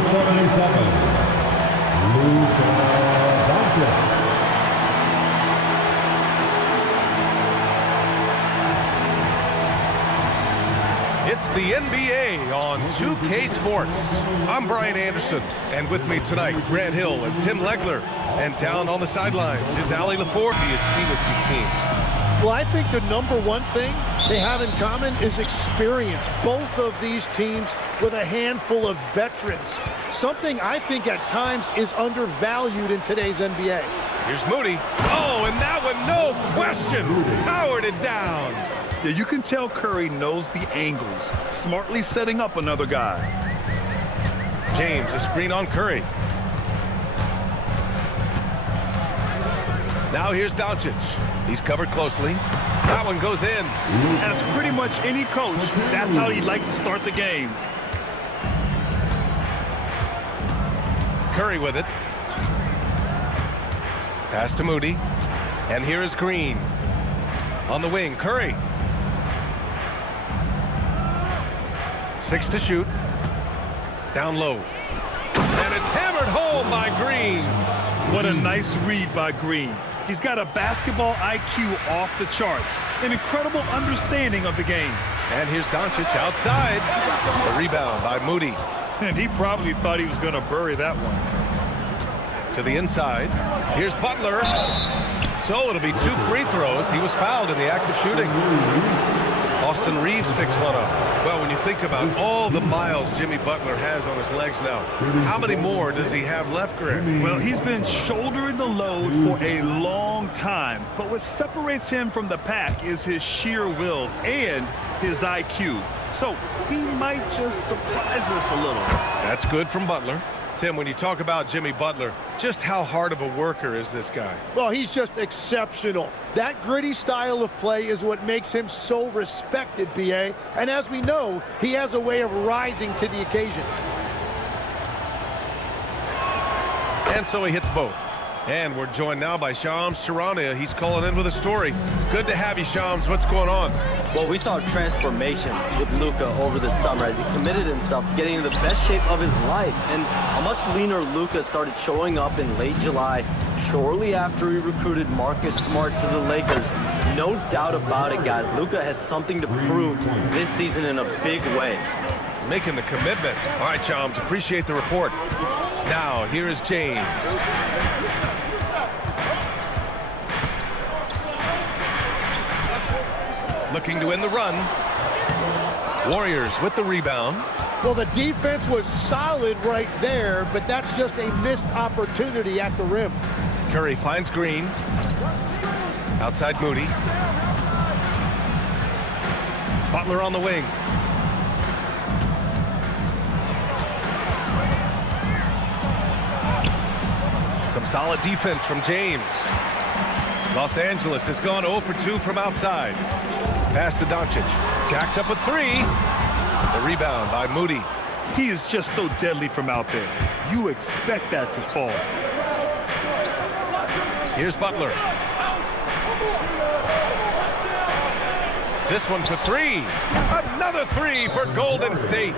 77, Luka Doncic. It's the NBA on 2K Sports. I'm Brian Anderson, and with me tonight, Grant Hill and Tim Legler. And down on the sidelines is Allie LaForte. Do you see with these teams? Well, I think the number one thing they have in common is experience. Both of these teams with a handful of veterans. Something I think at times is undervalued in today's NBA. Here's Moody. Oh, and that one, no question, powered it down. Yeah, you can tell Curry knows the angles, smartly setting up another guy. James, a screen on Curry. Now here's Doncic. He's covered closely. That one goes in. As pretty much any coach, that's how he'd like to start the game. Curry with it. Pass to Moody. And here is Green. On the wing, Curry. 6 to shoot. Down low. And it's hammered home by Green. What a nice read by Green. He's got a basketball IQ off the charts. An incredible understanding of the game. And here's Doncic outside. The rebound by Moody. And he probably thought he was going to bury that one. To the inside. Here's Butler. So it'll be 2 free throws. He was fouled in the act of shooting. Austin Reeves picks one up. Well, when you think about all the miles Jimmy Butler has on his legs now, how many more does he have left, Grant? Well, he's been shouldering the load for a long time. But what separates him from the pack is his sheer will and his IQ. So he might just surprise us a little. That's good from Butler. Tim, when you talk about Jimmy Butler, just how hard of a worker is this guy? Well, he's just exceptional. That gritty style of play is what makes him so respected, B.A. And as we know, he has a way of rising to the occasion. And so he hits both. And we're joined now by Shams Charania. He's calling in with a story. Good to have you, Shams. What's going on? Well, we saw a transformation with Luka over the summer as he committed himself to getting into the best shape of his life. And a much leaner Luka started showing up in late July, shortly after he recruited Marcus Smart to the Lakers. No doubt about it, guys. Luka has something to prove this season in a big way. Making the commitment. All right, Shams, appreciate the report. Now, here is James. Looking to win the run. Warriors with the rebound. Well, the defense was solid right there, but that's just a missed opportunity at the rim. Curry finds Green. Outside Moody. Butler on the wing. Some solid defense from James. Los Angeles has gone 0 for 2 from outside. Pass to Doncic. Jacks up with 3. The rebound by Moody. He is just so deadly from out there. You expect that to fall. Here's Butler. This one for 3. Another 3 for Golden State.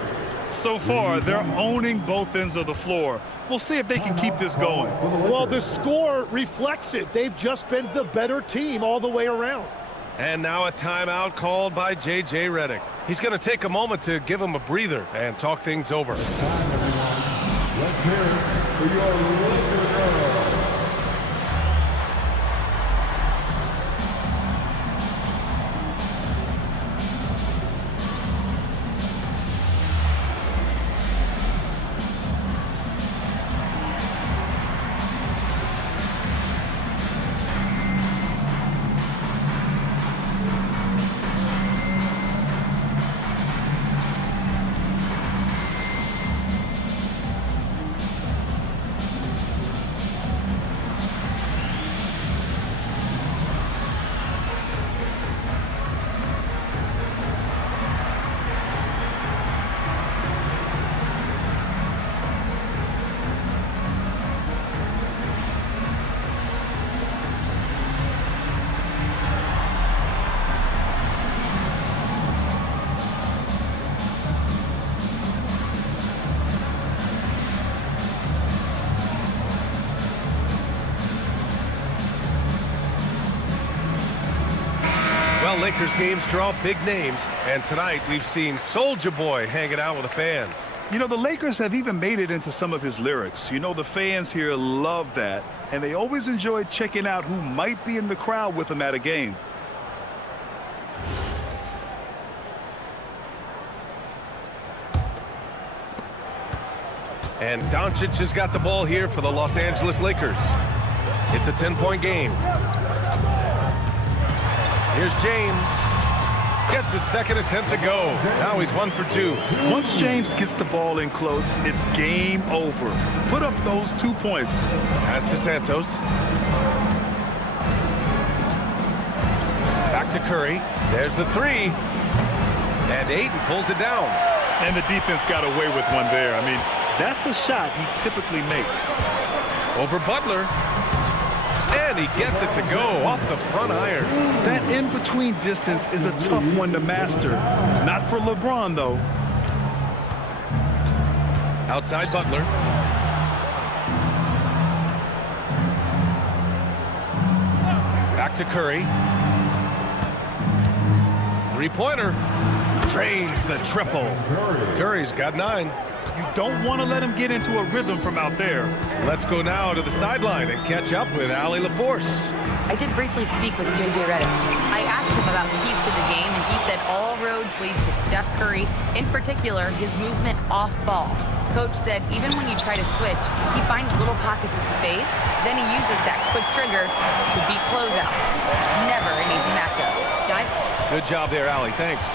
So far, they're owning both ends of the floor. We'll see if they can keep this going. Well, the score reflects it. They've just been the better team all the way around. And now a timeout called by J.J. Redick. He's going to take a moment to give him a breather and talk things over. Let's hear it for your Lakers girl. Well, Lakers games draw big names, and tonight we've seen Soulja Boy hanging out with the fans. You know, the Lakers have even made it into some of his lyrics. You know, the fans here love that, and they always enjoy checking out who might be in the crowd with him at a game. And Doncic has got the ball here for the Los Angeles Lakers. It's a 10-point game. Here's James. Gets his second attempt to go. Now he's 1 for 2. Once James gets the ball in close, it's game over. Put up those 2 points. Pass to Santos. Back to Curry. There's the three. And Ayton pulls it down. And the defense got away with one there. I mean, that's a shot he typically makes. Over Butler. And he gets it to go off the front iron. That in-between distance is a tough one to master. Not for LeBron, though. Outside Butler. Back to Curry. Three-pointer. Drains the triple. Curry's got 9. You don't want to let him get into a rhythm from out there. Let's go now to the sideline and catch up with Allie LaForce. I did briefly speak with J.J. Redick. I asked him about keys to the game, and he said all roads lead to Steph Curry, in particular, his movement off ball. Coach said even when you try to switch, he finds little pockets of space, then he uses that quick trigger to beat closeouts. It's never an easy matchup. Guys? Good job there, Allie. Thanks.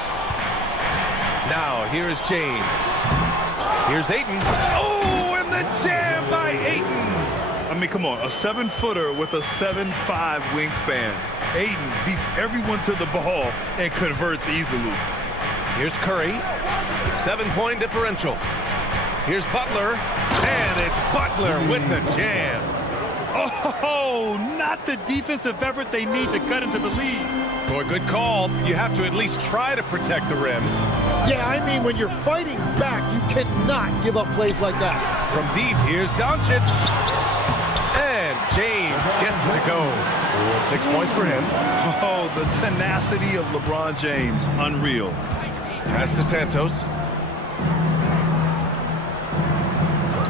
Now, here's James. Here's Ayton. Oh, and the jam by Ayton. I mean, come on, a 7-footer with a 7'5" wingspan. Ayton beats everyone to the ball and converts easily. Here's Curry. 7-point differential. Here's Butler. And it's Butler with the jam. Oh, not the defensive effort they need to cut into the lead. Boy, good call. You have to at least try to protect the rim. Yeah, I mean, when you're fighting back, you cannot give up plays like that. From deep, here's Doncic. And James gets it to go. 6 points for him. Oh, the tenacity of LeBron James. Unreal. Pass to Santos.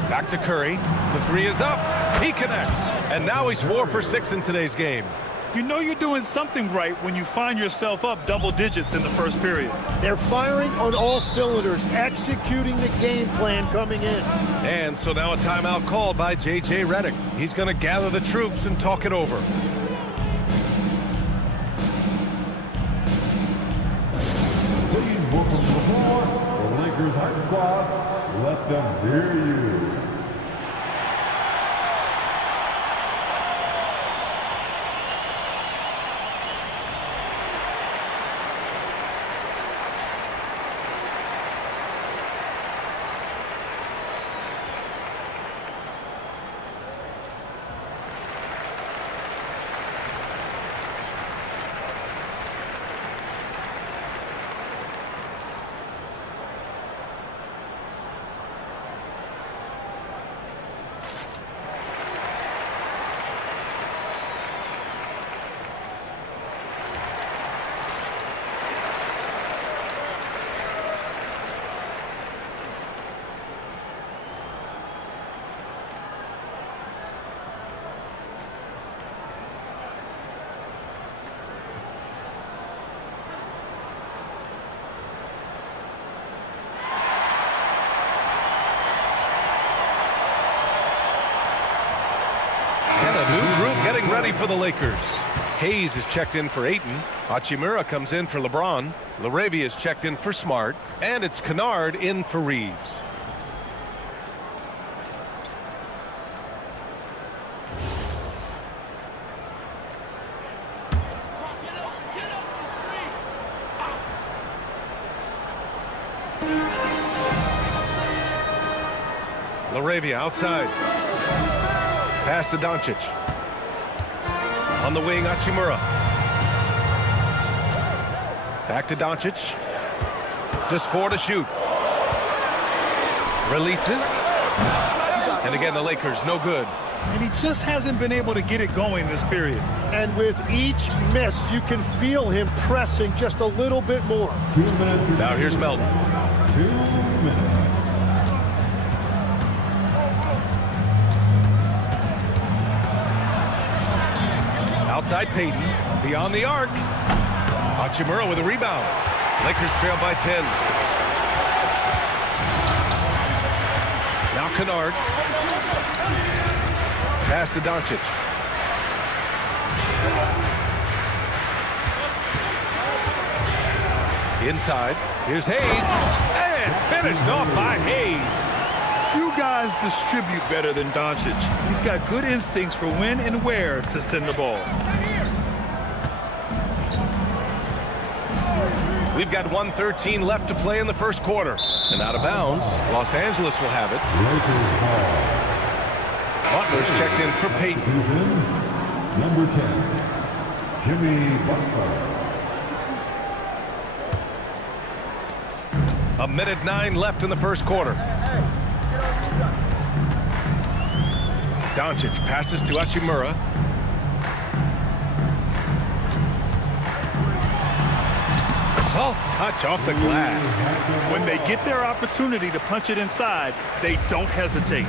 Back to Curry. The three is up. He connects. And now he's 4 for 6 in today's game. You know you're doing something right when you find yourself up double digits in the first period. They're firing on all cylinders, executing the game plan coming in. And so now a timeout called by J.J. Redick. He's going to gather the troops and talk it over. Please welcome to the floor, the Lakers hype squad. Let them hear you. Getting ready for the Lakers. Hayes is checked in for Ayton. Hachimura comes in for LeBron. LaRavia is checked in for Smart. And it's Kennard in for Reeves. LaRavia outside. Pass to Doncic. On the wing, Hachimura. Back to Doncic. Just 4 to shoot. Releases. And again, the Lakers, no good. And he just hasn't been able to get it going this period. And with each miss, you can feel him pressing just a little bit more. 2 minutes. Now here's Melton. 2 minutes. Outside Payton, beyond the arc. Hachimura with a rebound. Lakers trail by 10. Now Kennard. Pass to Doncic. Inside, here's Hayes. And finished off by Hayes. Few guys distribute better than Doncic. He's got good instincts for when and where to send the ball. We've got 1:13 left to play in the first quarter. And out of bounds, Los Angeles will have it. Butler's checked in for Payton. Number 10, Jimmy Butler. 1:09 left in the first quarter. Doncic passes to Hachimura. Soft touch off the glass. When they get their opportunity to punch it inside, they don't hesitate.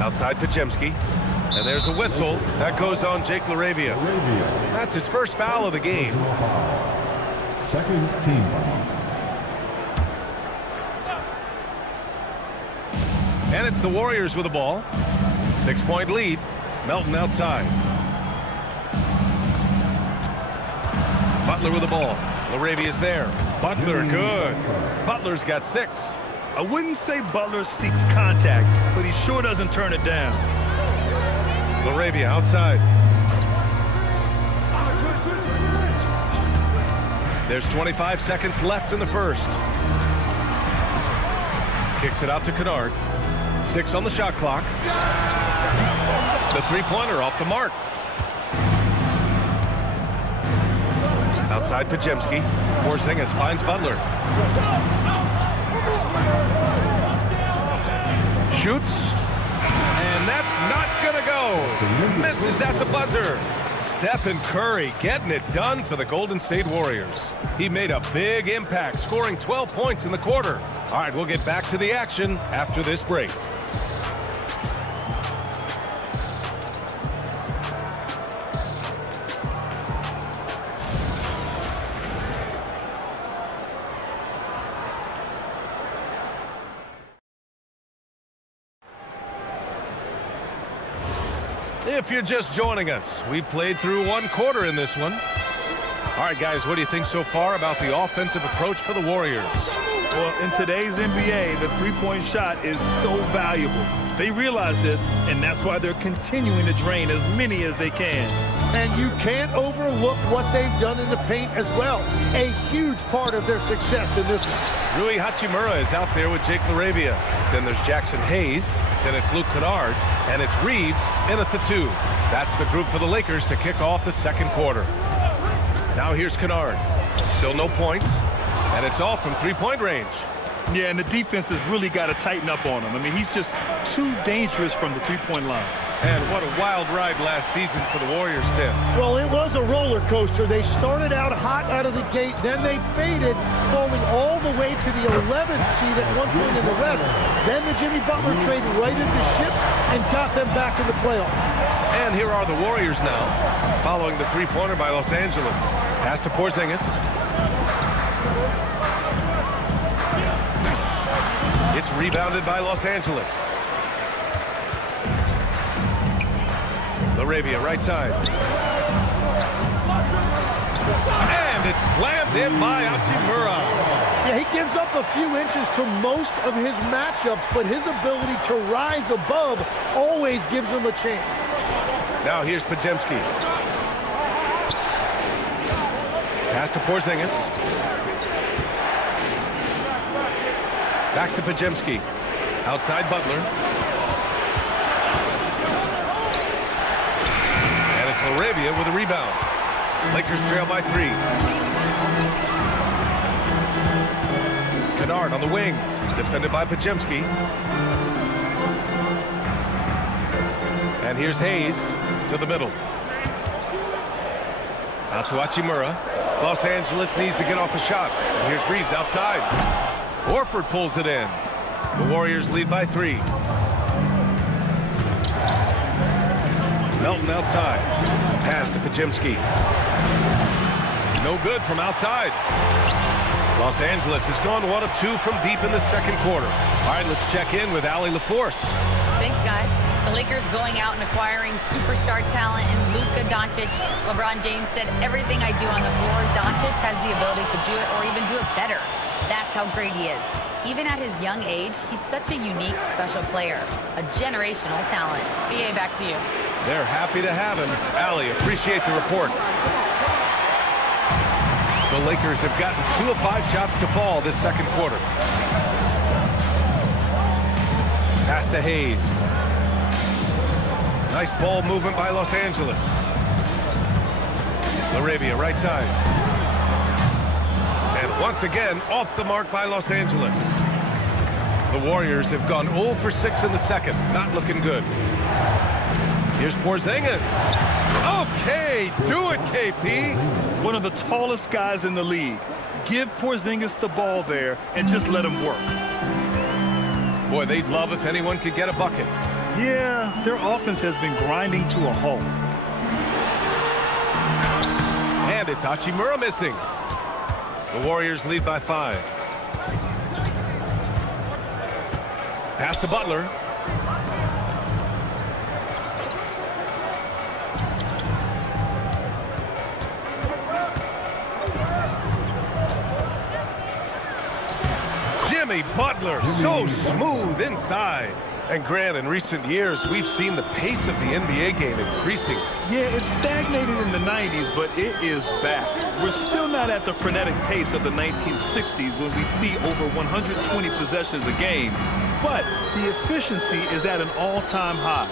Outside Podziemski. And there's a whistle. That goes on Jake LaRavia. That's his first foul of the game. Second team foul. And it's the Warriors with the ball. 6-point lead. Melton outside. Butler with the ball. LaRavia's there. Butler, good. Butler's got 6. I wouldn't say Butler seeks contact, but he sure doesn't turn it down. LaRavia outside. There's 25 seconds left in the first. Kicks it out to Kennard. 6 on the shot clock. The three-pointer off the mark. Outside Podziemski. Porzingis finds Butler. Shoots. And that's not gonna go. Misses at the buzzer. Stephen Curry getting it done for the Golden State Warriors. He made a big impact, scoring 12 points in the quarter. All right, we'll get back to the action after this break. If you're just joining us, we played through one quarter in this one. All right, guys, what do you think so far about the offensive approach for the Warriors? Well, in today's NBA, the three-point shot is so valuable. They realize this, and that's why they're continuing to drain as many as they can. And you can't overlook what they've done in the paint as well. A huge part of their success in this one. Rui Hachimura is out there with Jake LaRavia. Then there's Jackson Hayes. Then it's Luke Kennard. And it's Reeves in at the 2. That's the group for the Lakers to kick off the second quarter. Now here's Kennard. Still no points. And it's all from three-point range. Yeah, and the defense has really got to tighten up on him. I mean, he's just too dangerous from the three-point line. And what a wild ride last season for the Warriors, Tim. Well, it was a roller coaster. They started out hot out of the gate, then they faded, falling all the way to the 11th seed at one point in the West. Then the Jimmy Butler trade righted the ship and got them back in the playoffs. And here are the Warriors now, following the three-pointer by Los Angeles. Pass to Porzingis. It's rebounded by Los Angeles. LaRavia, right side. And it's slammed in by Hachimura. Yeah, he gives up a few inches to most of his matchups, but his ability to rise above always gives him a chance. Now here's Podziemski. Pass to Porzingis. Back to Podziemski. Outside Butler. And it's LaRavia with a rebound. Lakers trail by 3. Kennard on the wing. defended by Pajemski. And here's Hayes to the middle. Out to Hachimura. Los Angeles needs to get off a shot. And here's Reeves outside. Horford pulls it in. The Warriors lead by 3. Melton outside. Pass to Pajemski. No good from outside. Los Angeles has gone 1 of 2 from deep in the second quarter. All right, let's check in with Allie LaForce. Thanks, guys. The Lakers going out and acquiring superstar talent in Luka Doncic. LeBron James said, everything I do on the floor, Doncic has the ability to do it or even do it better. That's how great he is. Even at his young age, he's such a unique, special player. A generational talent. BA, back to you. They're happy to have him. Allie, appreciate the report. The Lakers have gotten 2 of 5 shots to fall this second quarter. Pass to Hayes. Nice ball movement by Los Angeles. Laravia, right side. And once again, off the mark by Los Angeles. The Warriors have gone 0 for 6 in the second. Not looking good. Here's Porzingis. Okay, do it, KP. One of the tallest guys in the league. Give Porzingis the ball there and just let him work. Boy, they'd love if anyone could get a bucket. Yeah, their offense has been grinding to a halt. And it's Hachimura missing. The Warriors lead by 5. Pass to Butler. Jimmy Butler, so smooth inside. And Grant, in recent years, we've seen the pace of the NBA game increasing. Yeah, it stagnated in the 90s, but it is back. We're still not at the frenetic pace of the 1960s when we'd see over 120 possessions a game, but the efficiency is at an all-time high.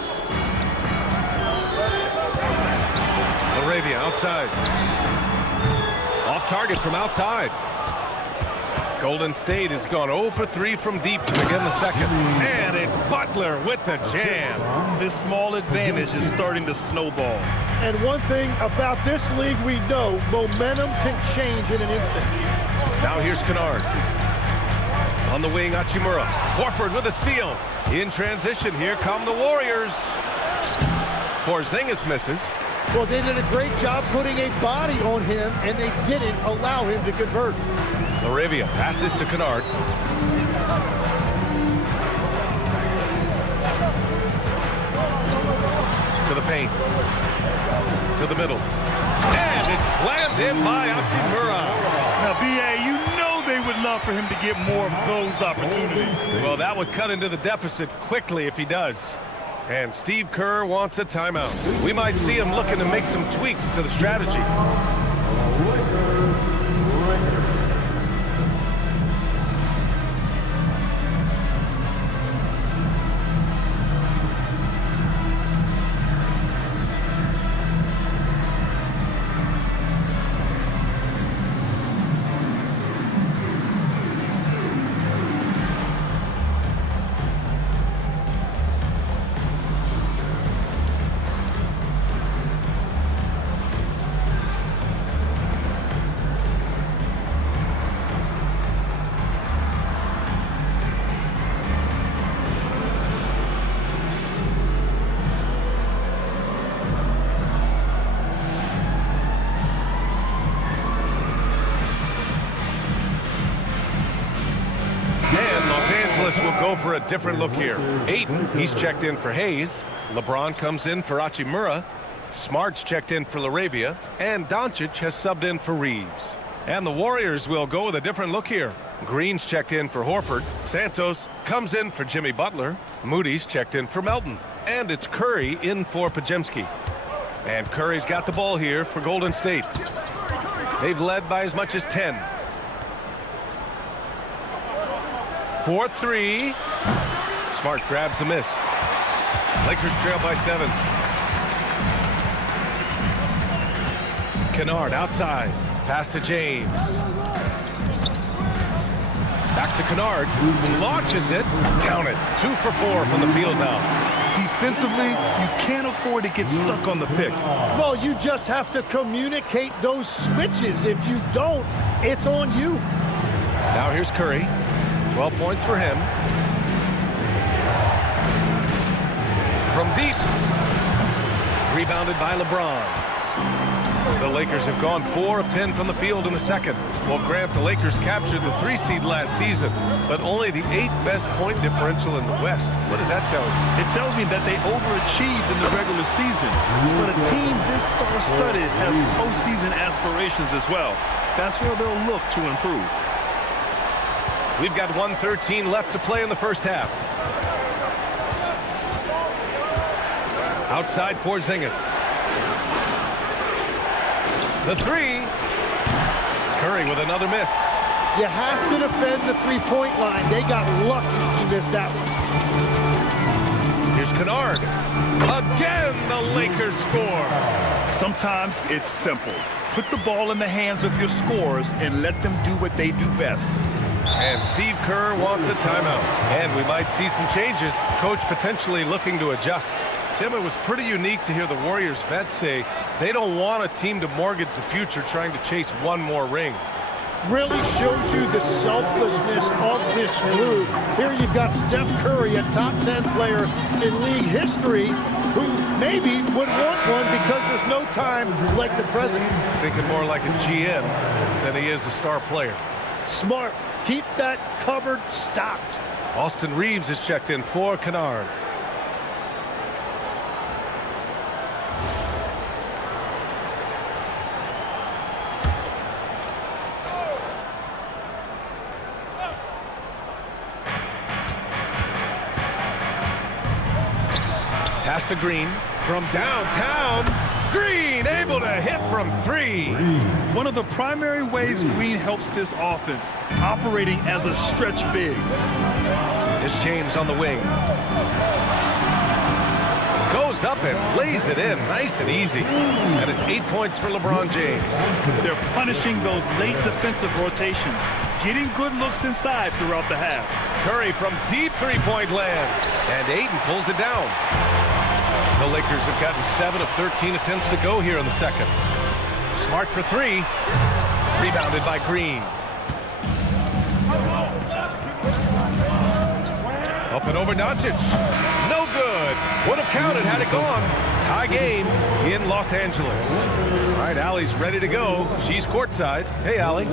Laravia outside. Off target from outside. Golden State has gone 0 for 3 from deep to begin the second. And it's Butler with the jam. This small advantage is starting to snowball. And one thing about this league we know, momentum can change in an instant. Now here's Kennard. On the wing, Hachimura. Horford with a steal. In transition, here come the Warriors. Porzingis misses. Well, they did a great job putting a body on him, and they didn't allow him to convert. Laravia passes to Kennard. To the paint. To the middle. And it's slammed in by Hachimura. Now, B.A., you know they would love for him to get more of those opportunities. Well, that would cut into the deficit quickly if he does. And Steve Kerr wants a timeout. We might see him looking to make some tweaks to the strategy. Will go for a different look here. Ayton, he's checked in for Hayes. LeBron comes in for Hachimura. Smart's checked in for Laravia. And Doncic has subbed in for Reeves. And the Warriors will go with a different look here. Green's checked in for Horford. Santos comes in for Jimmy Butler. Moody's checked in for Melton. And it's Curry in for Pajemski. And Curry's got the ball here for Golden State. They've led by as much as 10. 4-3. Smart grabs a miss. Lakers trail by 7. Kennard outside. Pass to James. Back to Kennard. Launches it. Count it. 2 for 4 from the field now. Defensively, you can't afford to get stuck on the pick. Well, you just have to communicate those switches. If you don't, it's on you. Now here's Curry. 12 points for him. From deep. Rebounded by LeBron. The Lakers have gone 4 of 10 from the field in the second. Well, Grant, the Lakers captured the 3 seed last season, but only the 8th best point differential in the West. What does that tell you? It tells me that they overachieved in the regular season. But a team this star-studded has postseason aspirations as well. That's where they'll look to improve. We've got 1:13 left to play in the first half. Outside Porzingis. The 3. Curry with another miss. You have to defend the three-point line. They got lucky he missed that one. Here's Kennard. Again, the Lakers score. Sometimes it's simple. Put the ball in the hands of your scorers and let them do what they do best. And Steve Kerr wants a timeout. And we might see some changes. Coach potentially looking to adjust. Tim, it was pretty unique to hear the Warriors vets say they don't want a team to mortgage the future trying to chase one more ring. Really shows you the selflessness of this group. Here you've got Steph Curry, a top 10 player in league history, who maybe would want one because there's no time like the present. Thinking more like a GM than he is a star player. Smart. Keep that cupboard stocked. Austin Reeves is checked in for Kennard. Pass to Green from downtown. Green able to hit from 3. One of the primary ways Green helps this offense, operating as a stretch big. It's James on the wing. Goes up and lays it in nice and easy. And it's 8 points for LeBron James. They're punishing those late defensive rotations, getting good looks inside throughout the half. Curry from deep three-point land. And Ayton pulls it down. The Lakers have gotten 7 of 13 attempts to go here in the second. Smart for 3. Rebounded by Green. Up and over Doncic. No good. Would have counted had it gone. Tie game in Los Angeles. All right, Allie's ready to go. She's courtside. Hey, Allie.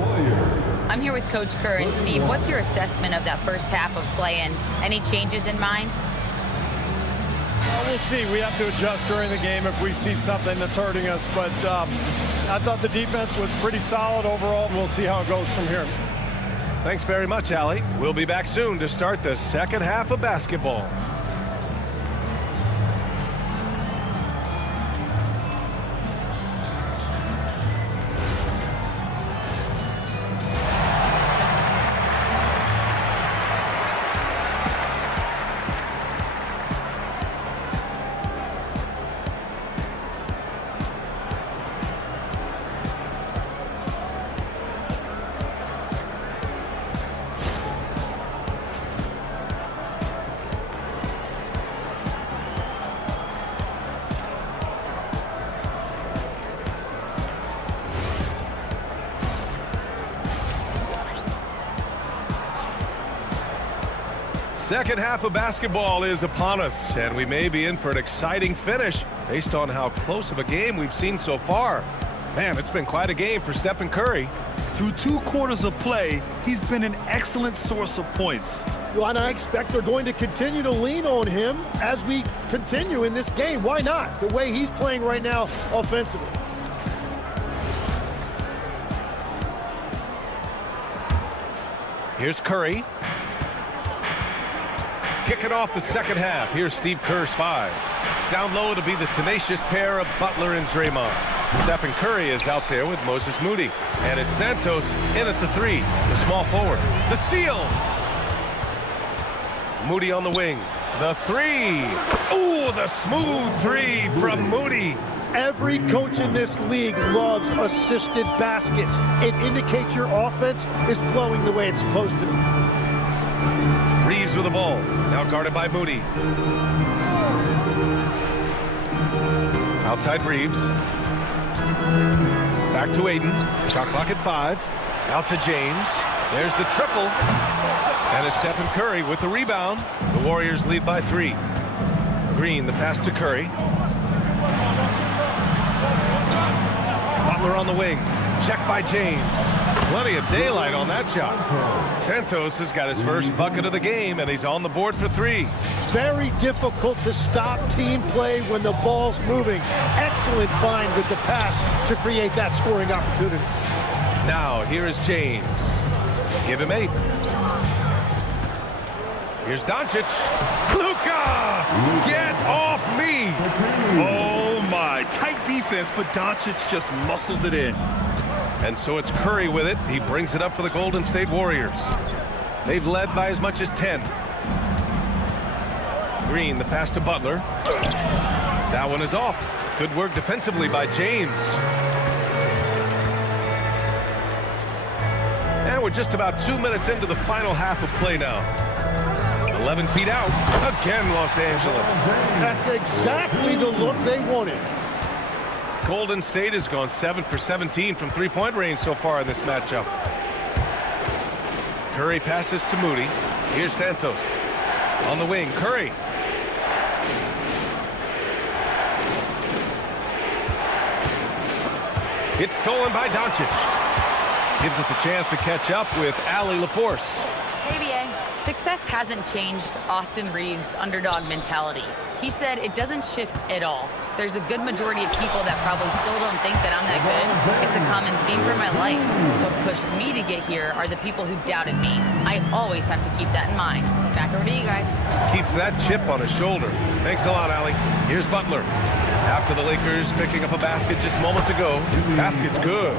I'm here with Coach Kerr. And Steve, what's your assessment of that first half of play and any changes in mind? We'll see. We have to adjust during the game if we see something that's hurting us. But I thought the defense was pretty solid overall. We'll see how it goes from here. Thanks very much, Allie. We'll be back soon to start the second half of basketball. Second half of basketball is upon us, and we may be in for an exciting finish based on how close of a game we've seen so far. Man, it's been quite a game for Stephen Curry. Through 2 quarters of play, he's been an excellent source of points. Well, and I expect they're going to continue to lean on him as we continue in this game. Why not? The way he's playing right now offensively. Here's Curry. Kicking off the second half. Here's Steve Kerr's 5. Down low to be the tenacious pair of Butler and Draymond. Stephen Curry is out there with Moses Moody. And it's Santos in at the 3, the small forward. The steal. Moody on the wing. The 3. Ooh, the smooth 3 from Moody. Every coach in this league loves assisted baskets. It indicates your offense is flowing the way it's supposed to. Reeves with the ball. Now guarded by Moody. Outside Reeves. Back to Aiden. Shot clock at 5. Out to James. There's the triple. And it's Stephen Curry with the rebound. The Warriors lead by 3. Green, the pass to Curry. Butler on the wing. Check by James. Plenty of daylight on that shot. Santos has got his first bucket of the game, and he's on the board for 3. Very difficult to stop team play when the ball's moving. Excellent find with the pass to create that scoring opportunity. Now, here is James. Give him 8. Here's Doncic. Luka! Get off me! Oh, my. Tight defense, but Doncic just muscles it in. And so it's Curry with it. He brings it up for the Golden State Warriors. They've led by as much as 10. Green, the pass to Butler. That one is off. Good work defensively by James. And we're just about 2 minutes into the final half of play now. 11 feet out. Again, Los Angeles. That's exactly the look they wanted. Golden State has gone 7 for 17 from three-point range so far in this matchup. Curry passes to Moody. Here's Santos. On the wing, Curry. It's stolen by Doncic. Gives us a chance to catch up with Allie LaForce. Hey, BA. Success hasn't changed Austin Reeves' underdog mentality. He said it doesn't shift at all. There's a good majority of people that probably still don't think that I'm that good. It's a common theme for my life. What pushed me to get here are the people who doubted me. I always have to keep that in mind. Back over to you guys. Keeps that chip on his shoulder. Thanks a lot, Allie. Here's Butler. After the Lakers picking up a basket just moments ago. Basket's good.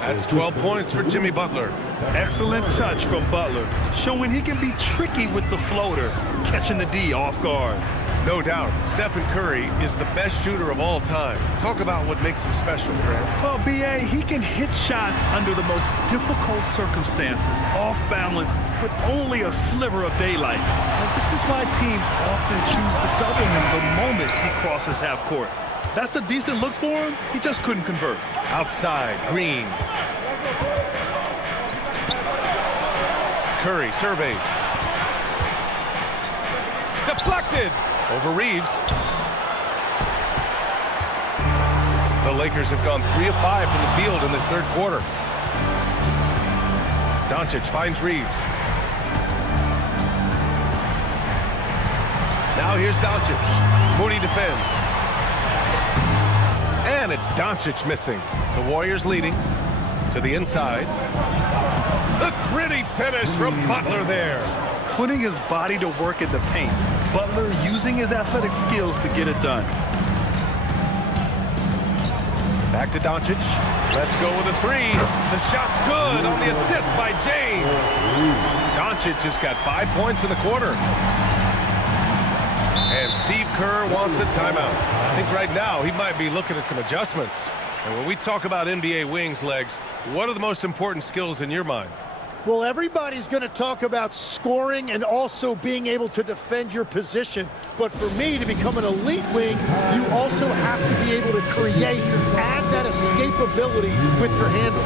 That's 12 points for Jimmy Butler. Excellent touch from Butler, showing he can be tricky with the floater, catching the D off guard. No doubt, Stephen Curry is the best shooter of all time. Talk about what makes him special, Grant. Well, B.A., he can hit shots under the most difficult circumstances, off balance, with only a sliver of daylight. And this is why teams often choose to double him the moment he crosses half court. That's a decent look for him. He just couldn't convert. Outside, Green. Curry surveys. Deflected! Over Reeves. The Lakers have gone 3 of 5 from the field in this third quarter. Doncic finds Reeves. Now here's Doncic. Moody defends. And it's Doncic missing. The Warriors leading to the inside. The gritty finish from Butler there. Putting his body to work in the paint. Butler using his athletic skills to get it done. Back to Doncic. Let's go with a 3. The shot's good on the assist by James. Doncic has got 5 points in the quarter. And Steve Kerr wants a timeout. I think right now he might be looking at some adjustments. And when we talk about NBA wings, Legs, what are the most important skills in your mind? Well, everybody's going to talk about scoring and also being able to defend your position. But for me, to become an elite wing, you also have to be able to create, add that escapability with your handle.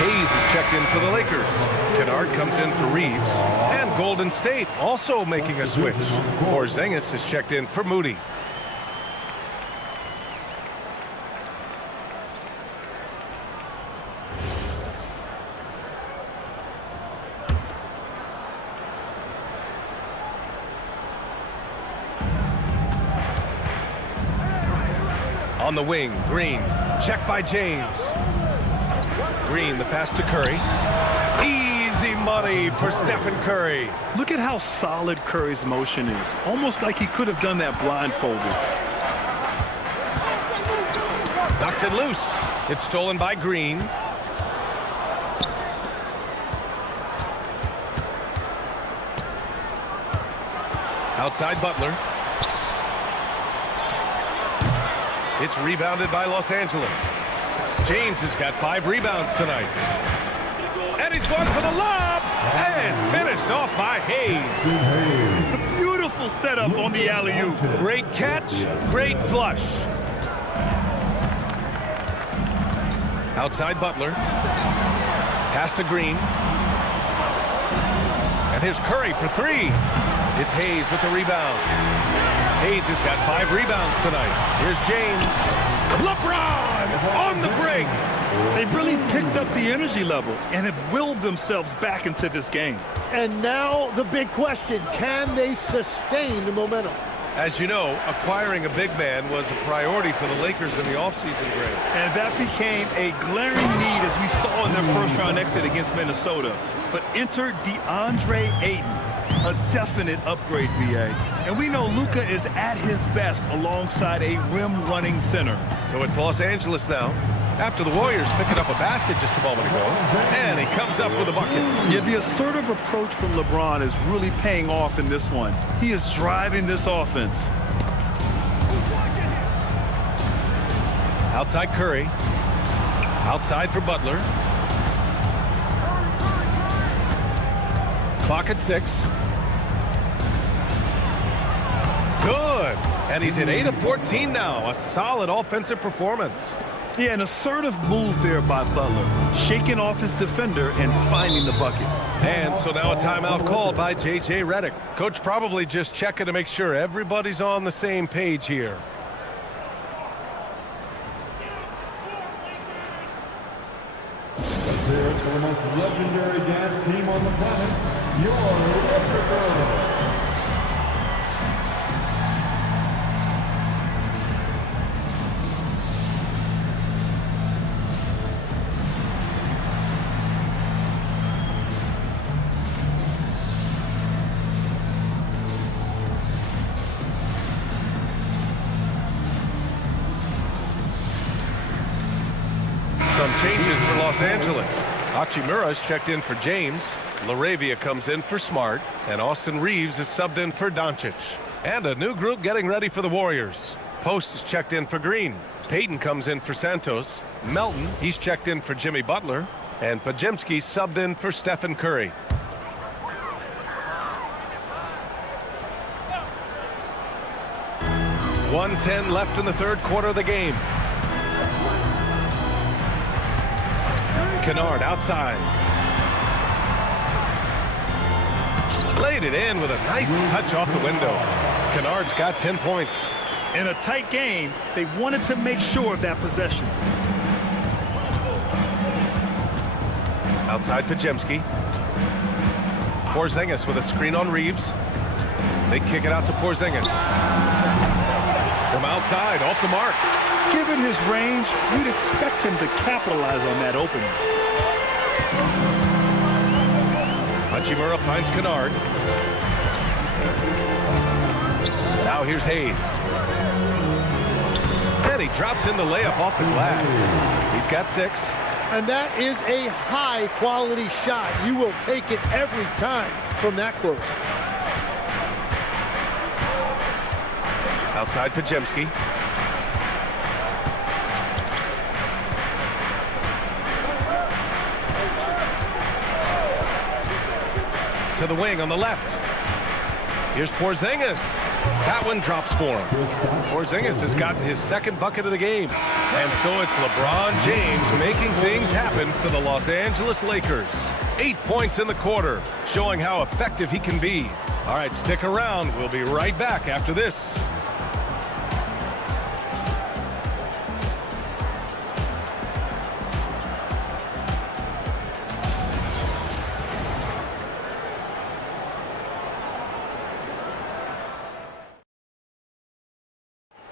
Hayes is checked in for the Lakers. Kennard comes in for Reeves. And Golden State also making a switch. Porzingis is checked in for Moody. On the wing, Green. Check by James. Green, the pass to Curry. Easy money for Stephen Curry. Look at how solid Curry's motion is. Almost like he could have done that blindfolded. Knocks it loose. It's stolen by Green. Outside Butler. It's rebounded by Los Angeles. James has got 5 rebounds tonight. And he's going for the lob. And finished off by Hayes. Beautiful setup on the alley-oop. Great catch, great flush. Outside Butler. Pass to Green. And here's Curry for three. It's Hayes with the rebound. Hayes has got 5 rebounds tonight. Here's James. LeBron on the break. They've really picked up the energy level and have willed themselves back into this game. And now the big question, can they sustain the momentum? As you know, acquiring a big man was a priority for the Lakers in the offseason, Greg. And that became a glaring need as we saw in their first-round exit against Minnesota. But enter DeAndre Ayton, a definite upgrade, BA. And we know Luka is at his best alongside a rim-running center. So it's Los Angeles now. After the Warriors picking up a basket just a moment ago. And he comes up with a bucket. Yeah, the assertive approach from LeBron is really paying off in this one. He is driving this offense. Outside Curry. Outside for Butler. Clock at 6. Good. And he's hit 8 of 14 now. A solid offensive performance. Yeah, an assertive move there by Butler, shaking off his defender and finding the bucket. And so now a timeout called by J.J. Redick. Coach probably just checking to make sure everybody's on the same page here. Let's hear it for the most legendary dance team on the planet, your Lakers. Some changes for Los Angeles. Hachimura's checked in for James. LaRavia comes in for Smart. And Austin Reeves is subbed in for Doncic. And a new group getting ready for the Warriors. Post is checked in for Green. Payton comes in for Santos. Melton, he's checked in for Jimmy Butler. And Pajemski subbed in for Stephen Curry. .110 left in the third quarter of the game. Kennard outside. Laid it in with a nice touch off the window. Kennard's got 10 points. In a tight game, they wanted to make sure of that possession. Outside Pajemski. Porzingis with a screen on Reeves. They kick it out to Porzingis. From outside, off the mark. Given his range, you'd expect him to capitalize on that opening. Hachimura finds Kennard. Now here's Hayes. And he drops in the layup off the glass. He's got 6. And that is a high-quality shot. You will take it every time from that close. Outside Pajemski. To the wing on the left. Here's Porzingis. That one drops for him. Porzingis has gotten his second bucket of the game. And so it's LeBron James making things happen for the Los Angeles Lakers. 8 points in the quarter, showing how effective he can be. All right, stick around. We'll be right back after this.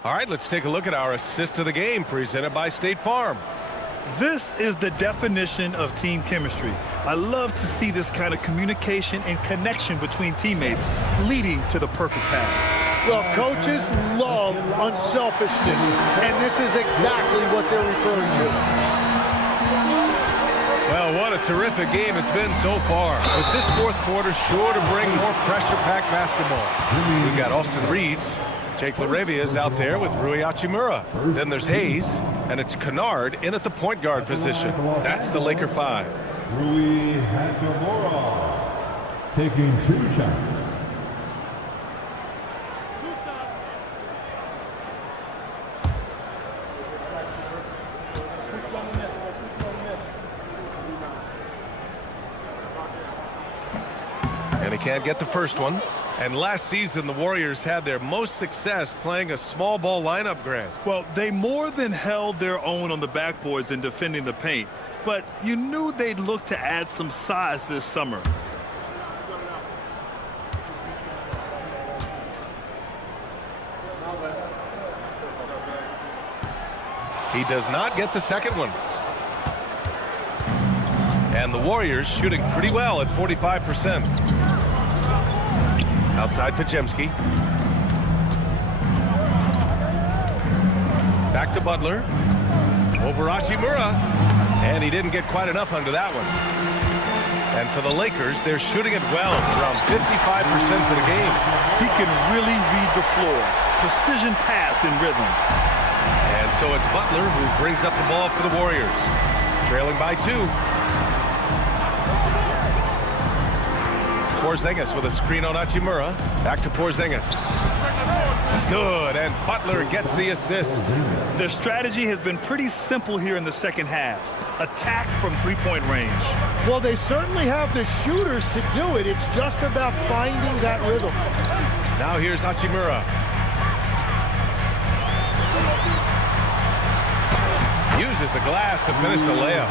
All right, let's take a look at our assist of the game presented by State Farm. This is the definition of team chemistry. I love to see this kind of communication and connection between teammates leading to the perfect pass. Well, coaches love unselfishness, and this is exactly what they're referring to. Well, what a terrific game it's been so far. But this fourth quarter sure to bring more pressure-packed basketball. We've got Austin Reeves. Jake LaRavia is out there with Rui Hachimura. Then there's Hayes, and it's Kennard in at the point guard position. That's the Laker 5. Rui Hachimura. taking 2 shots. And he can't get the first one. And last season, the Warriors had their most success playing a small ball lineup, Grant. Well, they more than held their own on the backboards in defending the paint. But you knew they'd look to add some size this summer. He does not get the second one. And the Warriors shooting pretty well at 45%. Outside Pajemski. Back to Butler. Over Hachimura. And he didn't get quite enough under that one. And for the Lakers, they're shooting it well, around 55% for the game. He can really read the floor. Precision pass in rhythm. And so it's Butler who brings up the ball for the Warriors. Trailing by 2. Porzingis with a screen on Hachimura. Back to Porzingis. Good, and Butler gets the assist. Their strategy has been pretty simple here in the second half. Attack from three-point range. Well, they certainly have the shooters to do it. It's just about finding that rhythm. Now here's Hachimura. Uses the glass to finish the layup.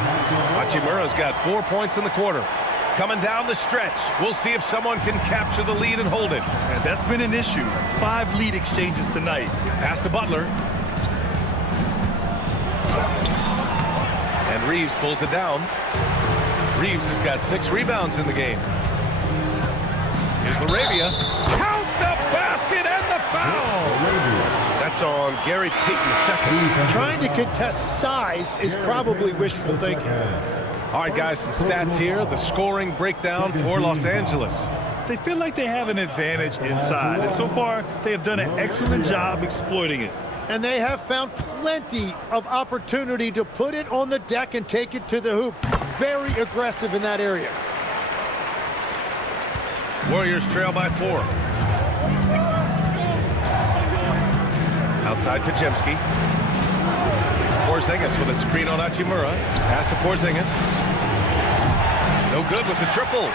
Hachimura's got 4 points in the quarter. Coming down the stretch. We'll see if someone can capture the lead and hold it. And that's been an issue. 5 lead exchanges tonight. Pass to Butler. And Reeves pulls it down. Reeves has got 6 rebounds in the game. Here's Laravia. Count the basket and the foul! That's on Gary Payton's second. Trying to contest size is probably wishful thinking. All right, guys, some stats here. The scoring breakdown for Los Angeles. They feel like they have an advantage inside, and so far they have done an excellent job exploiting it. And they have found plenty of opportunity to put it on the deck and take it to the hoop. Very aggressive in that area. Warriors trail by 4. Outside Pajemski. Porzingis with a screen on Hachimura. Pass to Porzingis. No good with the triple.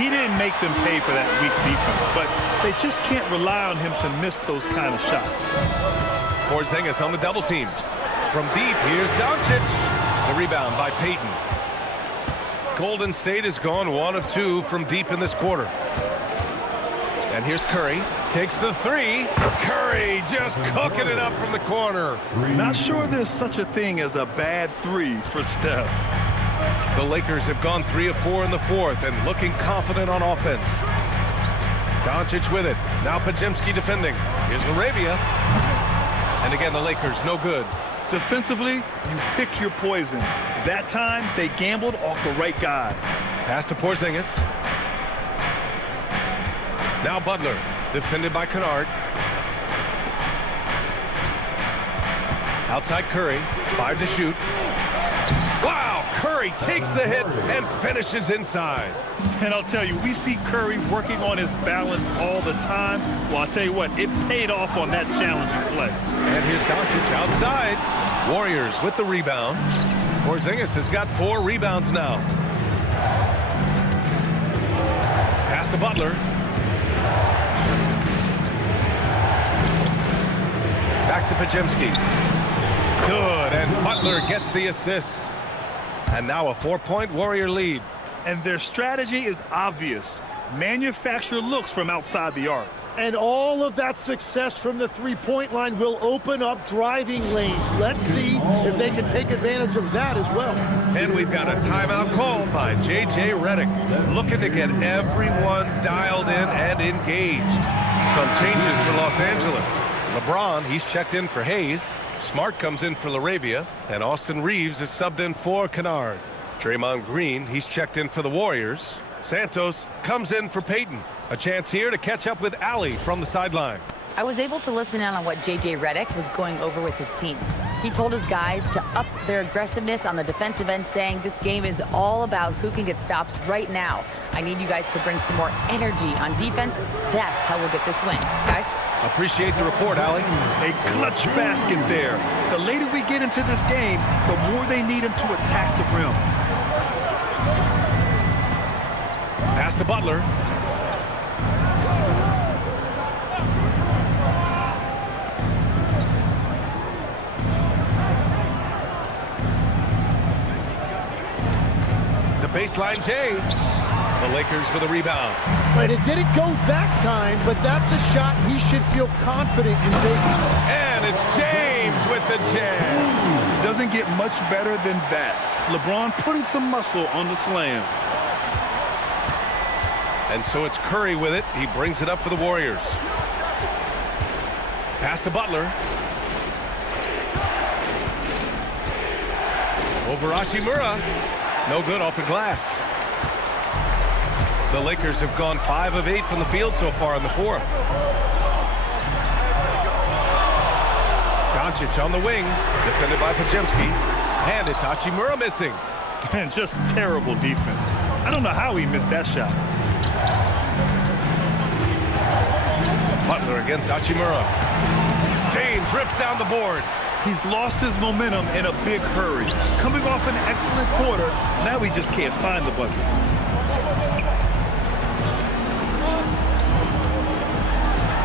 He didn't make them pay for that weak defense, but they just can't rely on him to miss those kind of shots. Porzingis on the double team. From deep, here's Doncic. The rebound by Payton. Golden State has gone 1 of 2 from deep in this quarter. And here's Curry. Takes the 3. Curry just cooking it up from the corner. Not sure there's such a thing as a bad 3 for Steph. The Lakers have gone 3 of 4 in the fourth and looking confident on offense. Doncic with it. Now Pajemski defending. Here's Laravia. And again, the Lakers no good. Defensively, you pick your poison. That time, they gambled off the right guy. Pass to Porzingis. Now Butler, defended by Kennard. Outside Curry, 5 to shoot. Wow, Curry takes the hit and finishes inside. And I'll tell you, we see Curry working on his balance all the time. Well, I'll tell you what, it paid off on that challenging play. And here's Doncic outside. Warriors with the rebound. Porzingis has got 4 rebounds now. Pass to Butler. Back to Pajemski. Good, and Butler gets the assist. And now a 4-point Warrior lead. And their strategy is obvious. Manufacture looks from outside the arc. And all of that success from the three-point line will open up driving lanes. Let's see if they can take advantage of that as well. And we've got a timeout called by J.J. Redick, looking to get everyone dialed in and engaged. Some changes for Los Angeles. LeBron, he's checked in for Hayes. Smart comes in for Laravia, and Austin Reeves is subbed in for Kennard. Draymond Green, he's checked in for the Warriors. Santos comes in for Payton. A chance here to catch up with Ali from the sideline. I was able to listen in on what J.J. Redick was going over with his team. He told his guys to up their aggressiveness on the defensive end, saying this game is all about who can get stops right now. I need you guys to bring some more energy on defense. That's how we'll get this win. Guys? Appreciate the report, Allie. A clutch basket there. The later we get into this game, the more they need him to attack the rim. Pass to Butler. The baseline J. The Lakers for the rebound. Right, it didn't go that time, but that's a shot he should feel confident in taking. And it's James with the jam. It doesn't get much better than that. LeBron putting some muscle on the slam. And so it's Curry with it. He brings it up for the Warriors. Pass to Butler. Over Hachimura. No good off the glass. The Lakers have gone 5 of 8 from the field so far in the fourth. Doncic on the wing, defended by Podziemski. And it's Hachimura missing. And just terrible defense. I don't know how he missed that shot. Butler against Hachimura. James rips down the board. He's lost his momentum in a big hurry. Coming off an excellent quarter, now he just can't find the bucket.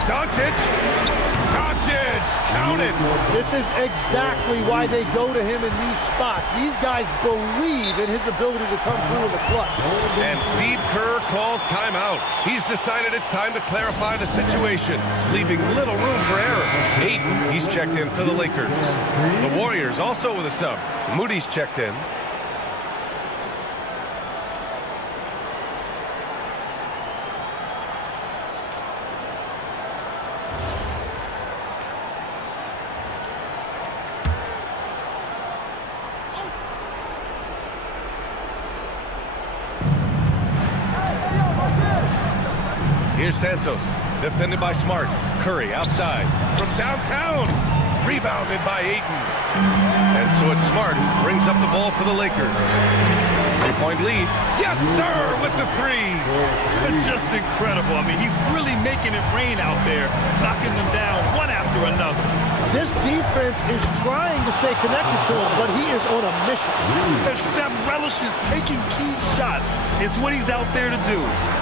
Doncic! Doncic! Count it! This is exactly why they go to him in these spots. These guys believe in his ability to come through in the clutch. And Steve Kerr calls timeout. He's decided it's time to clarify the situation, leaving little room for error. Ayton, he's checked in for the Lakers. The Warriors also with a sub. Moody's checked in. Here's Santos, defended by Smart. Curry outside from downtown, rebounded by Ayton. And so it's Smart who brings up the ball for the Lakers. 3-point lead. Yes, sir, with the three. It's just incredible. I mean, he's really making it rain out there, knocking them down one after another. This defense is trying to stay connected to him, but he is on a mission. And Steph relishes taking key shots. It's what he's out there to do.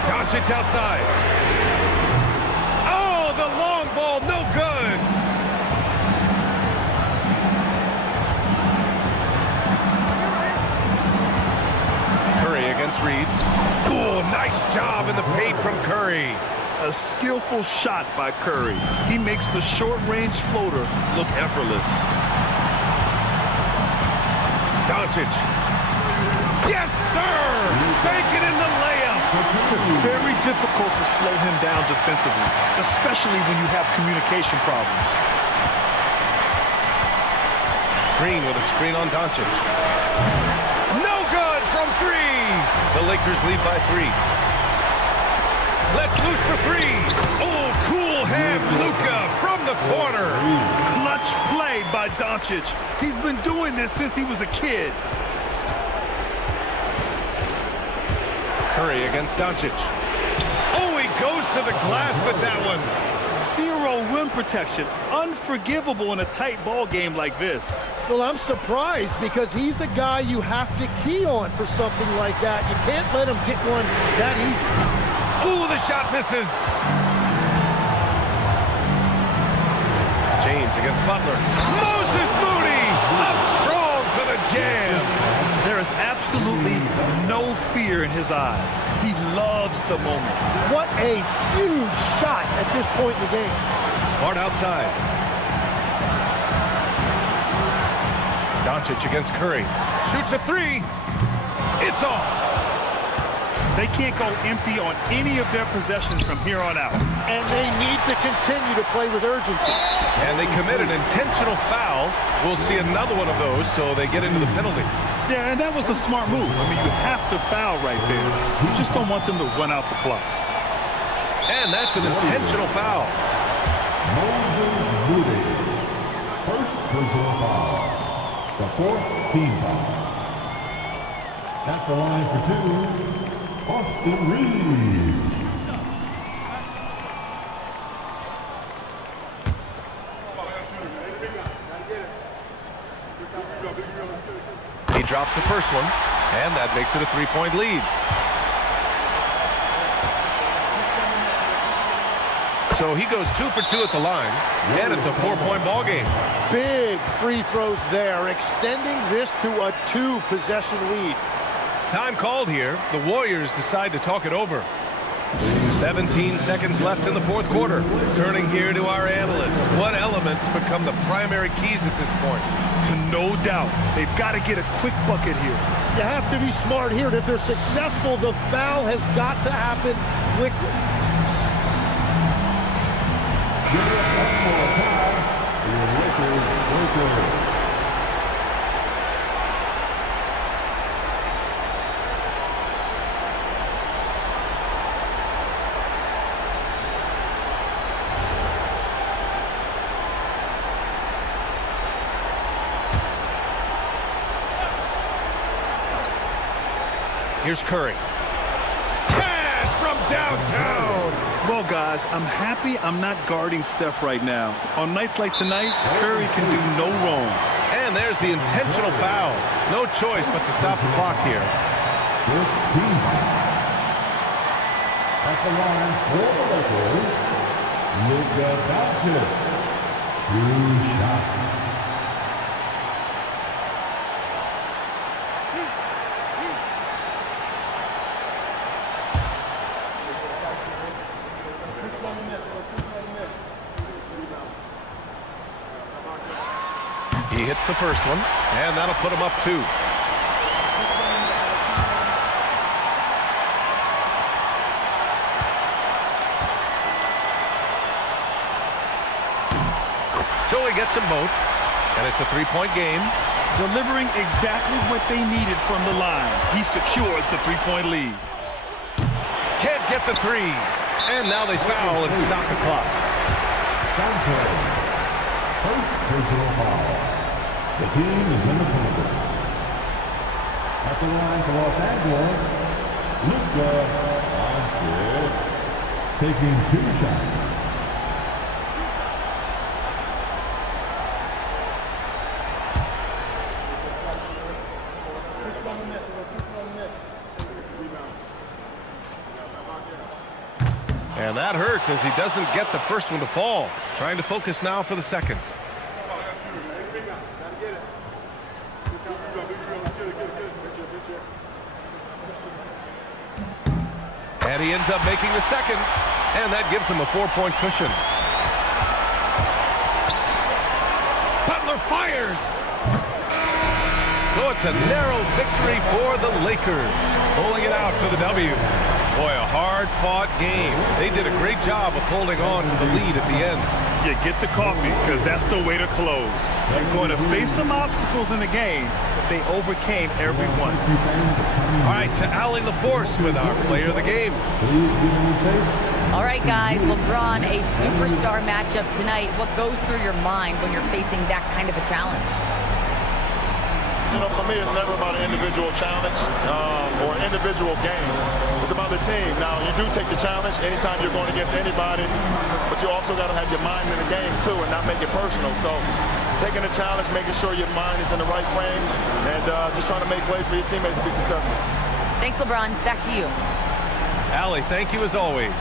Doncic outside. Oh, the long ball, no good. Curry against Reeves. Cool, nice job in the paint from Curry. A skillful shot by Curry. He makes the short-range floater look effortless. Doncic. Yes, sir! Banking in the layup. Very difficult to slow him down defensively, especially when you have communication problems. Green with a screen on Doncic. No good from three. The Lakers lead by 3. Let's loose for 3. Oh, cool hand Luka from the corner. Clutch play by Doncic. He's been doing this since he was a kid. Curry against Doncic. Oh, he goes to the glass with that one. 0 rim protection. Unforgivable in a tight ball game like this. Well, I'm surprised because he's a guy you have to key on for something like that. You can't let him get one that easy. Ooh, the shot misses. James against Butler. Moses Moody up strong for the jam. There is absolutely no fear in his eyes. He loves the moment. What a huge shot at this point in the game. Smart outside. Doncic against Curry. Shoots a 3. It's off. They can't go empty on any of their possessions from here on out. And they need to continue to play with urgency. And they commit an intentional foul. We'll see another one of those, so they get into the penalty. Yeah, and that was a smart move. I mean, you have to foul right there. You just don't want them to run out the clock. And that's an intentional foul. Moses Moody, first personal foul. The fourth team foul. At the line for two, Austin Reeves. He drops the first one, and that makes it a three-point lead. So he goes 2 for 2 at the line, and it's a 4-point ball game. Big free throws there, extending this to a 2-possession lead. Time called here. The Warriors decide to talk it over. 17 seconds left in the fourth quarter. Turning here to our analysts. What elements become the primary keys at this point? No doubt. They've got to get a quick bucket here. You have to be smart here. If they're successful, the foul has got to happen quickly. Give it one more time. The Lakers. Here's Curry. Pass from downtown. Well, guys, I'm happy I'm not guarding Steph right now. On nights like tonight, Curry can do no wrong. And there's the intentional foul. No choice but to stop the clock here. At the line for the Lakers, Luka Doncic. 2 shots. He hits the first one, and that'll put him up 2. So he gets them both, and it's a 3-point game. Delivering exactly what they needed from the line. He secures the 3-point lead. Can't get the 3, and now they foul and stop the clock. First personal foul. The team is in the penalty. At the line for Los Angeles, Luka Doncic taking 2 shots. And that hurts as he doesn't get the first one to fall. Trying to focus now for the second. And he ends up making the second, and that gives him a 4-point cushion. Butler fires! So it's a narrow victory for the Lakers, pulling it out for the W. Boy, a hard-fought game. They did a great job of holding on to the lead at the end. Yeah, get the coffee, because that's the way to close. You're going to face some obstacles in the game, but they overcame every one. All right, to Allie LaForce with our player of the game. All right, guys, LeBron, a superstar matchup tonight. What goes through your mind when you're facing that kind of a challenge? You know, for me, it's never about an individual challenge or an individual game. It's about the team. Now, you do take the challenge anytime you're going against anybody, but you also got to have your mind in the game, too, and not make it personal. So taking the challenge, making sure your mind is in the right frame, and just trying to make plays for your teammates to be successful. Thanks, LeBron. Back to you. Allie, thank you as always.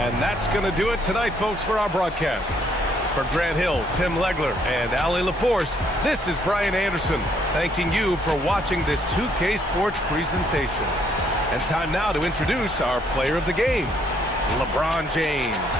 And that's going to do it tonight, folks, for our broadcast. For Grant Hill, Tim Legler, and Allie LaForce, this is Brian Anderson, thanking you for watching this 2K Sports presentation. And time now to introduce our player of the game, LeBron James.